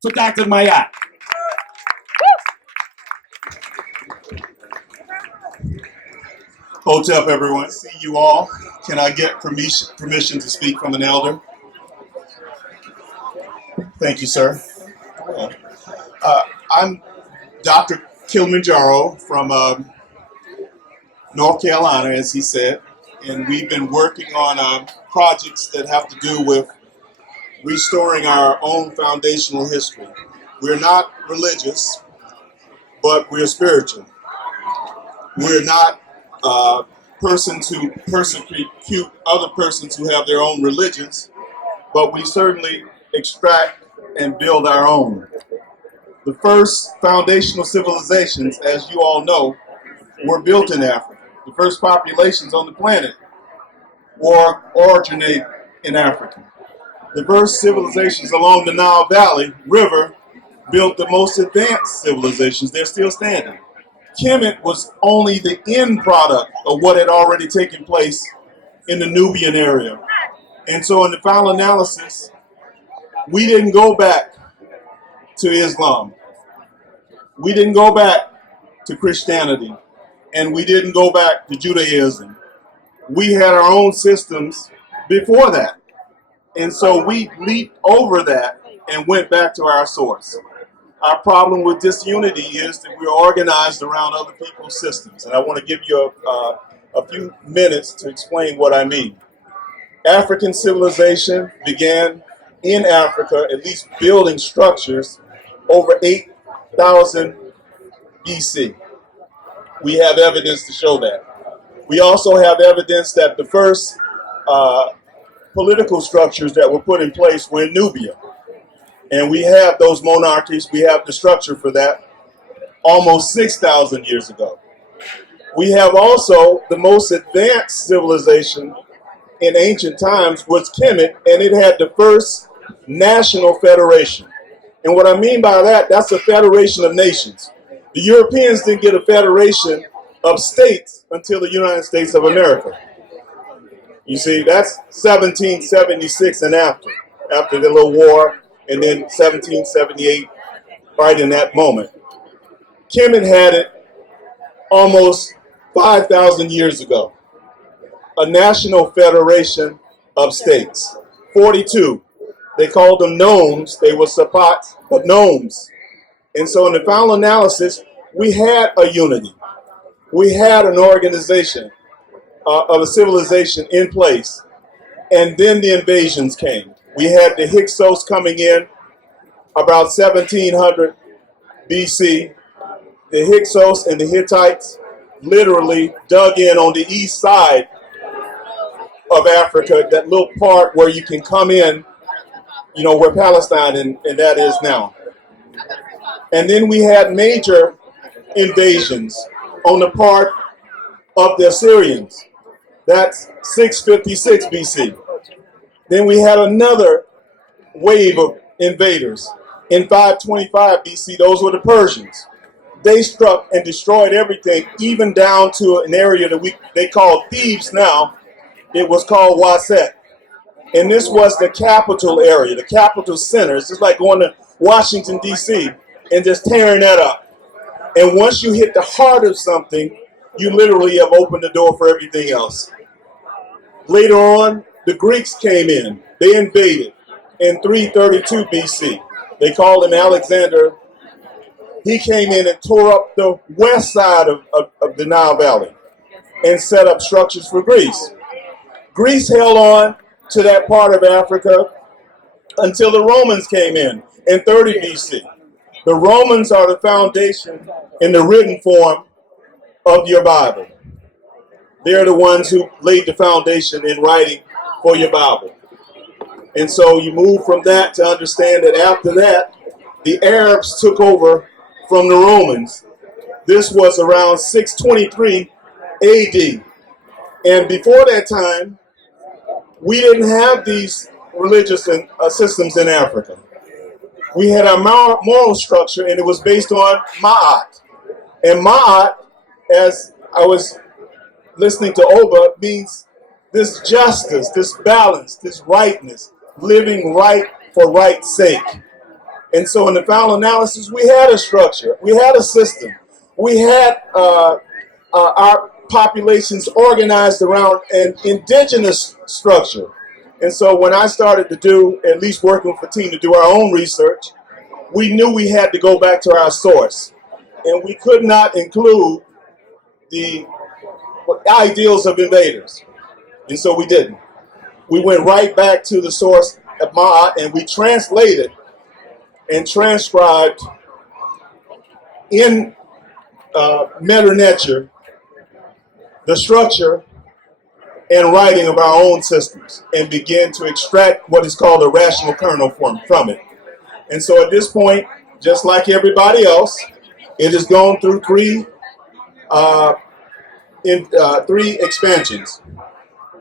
for Dr. Maat. Hold up, everyone. See you all. Can I get permission to speak from an elder? Thank you, sir. I'm Dr. Kilimanjaro from North Carolina, as he said, and we've been working on projects that have to do with restoring our own foundational history. We're not religious, but we're spiritual. We're not persons who persecute other persons who have their own religions, but we certainly extract and build our own. The first foundational civilizations, as you all know, were built in Africa. The first populations on the planet originate in Africa. The first civilizations along the Nile Valley River built the most advanced civilizations. They're still standing. Kemet was only the end product of what had already taken place in the Nubian area. And so in the final analysis, we didn't go back to Islam. We didn't go back to Christianity. And we didn't go back to Judaism. We had our own systems before that. And so we leaped over that and went back to our source. Our problem with disunity is that we're organized around other people's systems. And I want to give you a few minutes to explain what I mean. African civilization began in Africa, at least building structures, over 8,000 BC. We have evidence to show that. We also have evidence that the first political structures that were put in place were in Nubia. And we have those monarchies, we have the structure for that almost 6,000 years ago. We have also the most advanced civilization in ancient times was Kemet, and it had the first national federation. And what I mean by that, that's a federation of nations. The Europeans didn't get a federation of states until the United States of America. You see, that's 1776 and after the little war, and then 1778, right in that moment. Kemet had it almost 5,000 years ago. A national federation of states. 42. They called them nomes. They were sapats, but nomes. And so in the final analysis, we had a unity. We had an organization of a civilization in place. And then the invasions came. We had the Hyksos coming in about 1700 BC. The Hyksos and the Hittites literally dug in on the east side of Africa, that little part where you can come in, you know, where Palestine and that is now. And then we had major invasions on the part of the Assyrians. That's 656 BC. Then we had another wave of invaders. In 525 BC, those were the Persians. They struck and destroyed everything, even down to an area that they call Thebes now. It was called Waset. And this was the capital area, the capital center. It's just like going to Washington, D.C. and just tearing that up. And once you hit the heart of something, you literally have opened the door for everything else. Later on, the Greeks came in. They invaded in 332 BC. They called him Alexander. He came in and tore up the west side of the Nile Valley and set up structures for Greece. Greece held on to that part of Africa until the Romans came in 30 BC. The Romans are the foundation in the written form of your Bible. They're the ones who laid the foundation in writing for your Bible. And so you move from that to understand that after that, the Arabs took over from the Romans. This was around 623 AD. And before that time, we didn't have these religious systems in Africa. We had our moral structure, and it was based on Ma'at. And Ma'at, as I was listening to Oba, means this justice, this balance, this rightness, living right for right's sake. And so in the final analysis, we had a structure, we had a system, we had our populations organized around an indigenous structure. And so when I started to do, at least working with the team to do our own research, we knew we had to go back to our source. And we could not include the ideals of invaders. And so we didn't. We went right back to the source of MAAT, and we translated and transcribed in Meta Nature the structure and writing of our own systems, and begin to extract what is called a rational kernel from it. And so at this point, just like everybody else, it has gone through three expansions.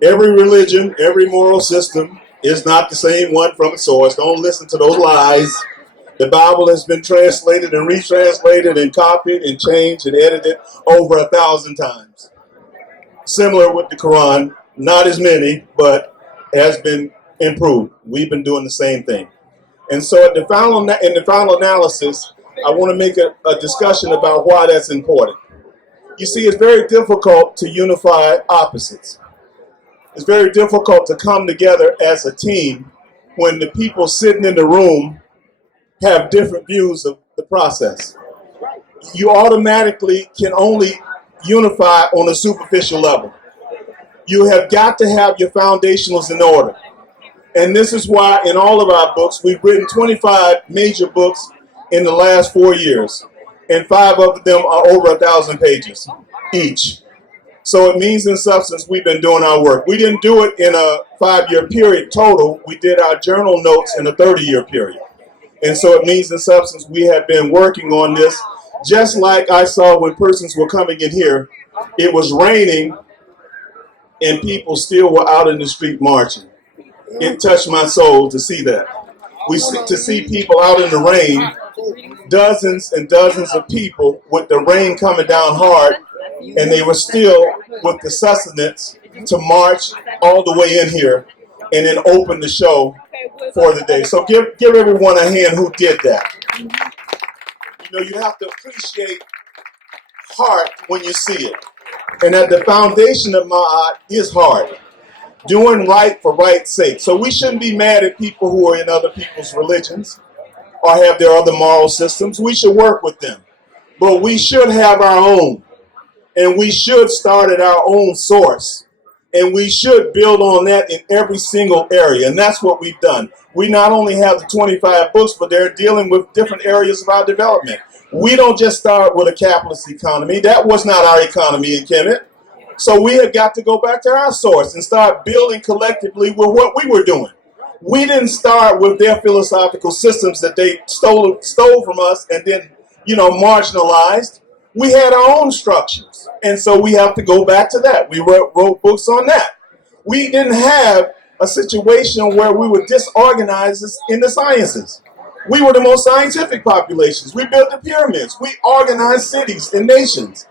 Every religion, every moral system is not the same one from its source. Don't listen to those lies. The Bible has been translated and retranslated and copied and changed and edited over 1,000 times. Similar with the Quran, not as many, but has been improved. We've been doing the same thing. And so in the final analysis, I want to make a discussion about why that's important. You see, it's very difficult to unify opposites. It's very difficult to come together as a team when the people sitting in the room have different views of the process. You automatically can only unify on a superficial level. You have got to have your foundationals in order. And this is why in all of our books, we've written 25 major books in the last 4 years. And 5 of them are over 1,000 pages each. So it means in substance we've been doing our work. We didn't do it in a 5-year period total. We did our journal notes in a 30-year period. And so it means in substance we have been working on this. Just like I saw when persons were coming in here, it was raining and people still were out in the street marching. It touched my soul to see that. To see people out in the rain, dozens and dozens of people with the rain coming down hard, and they were still with the sustenance to march all the way in here and then open the show for the day. So give everyone a hand who did that. You know, you have to appreciate heart when you see it. And at the foundation of MAAT is heart. Doing right for right's sake. So we shouldn't be mad at people who are in other people's religions or have their other moral systems. We should work with them. But we should have our own. And we should start at our own source. And we should build on that in every single area. And that's what we've done. We not only have the 25 books, but they're dealing with different areas of our development. We don't just start with a capitalist economy. That was not our economy in Kemet. So we have got to go back to our source and start building collectively with what we were doing. We didn't start with their philosophical systems that they stole from us and then, marginalized. We had our own structures. And so we have to go back to that. We wrote books on that. We didn't have a situation where we were disorganized in the sciences. We were the most scientific populations. We built the pyramids. We organized cities and nations.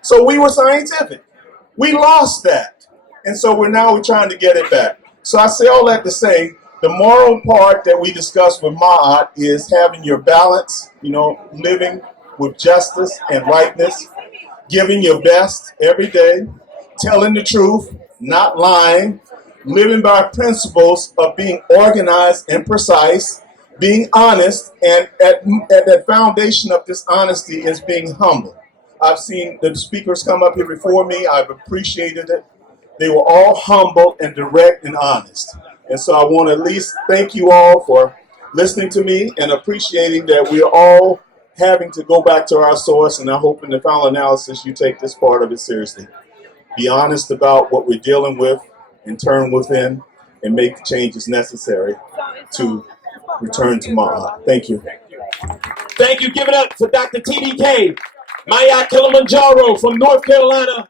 So we were scientific. We lost that. And so we're trying to get it back. So I say all that to say, the moral part that we discussed with MAAT is having your balance, living with justice and rightness, giving your best every day, telling the truth, not lying, living by principles of being organized and precise, being honest, and at the foundation of this honesty is being humble. I've seen the speakers come up here before me. I've appreciated it. They were all humble and direct and honest. And so I want to at least thank you all for listening to me and appreciating that we are all having to go back to our source. And I hope in the final analysis you take this part of it seriously. Be honest about what we're dealing with and turn within and make the changes necessary to return to MAAT. Thank you. Thank you. Give it up for Dr. TDK Maat Kilimanjaro from North Carolina.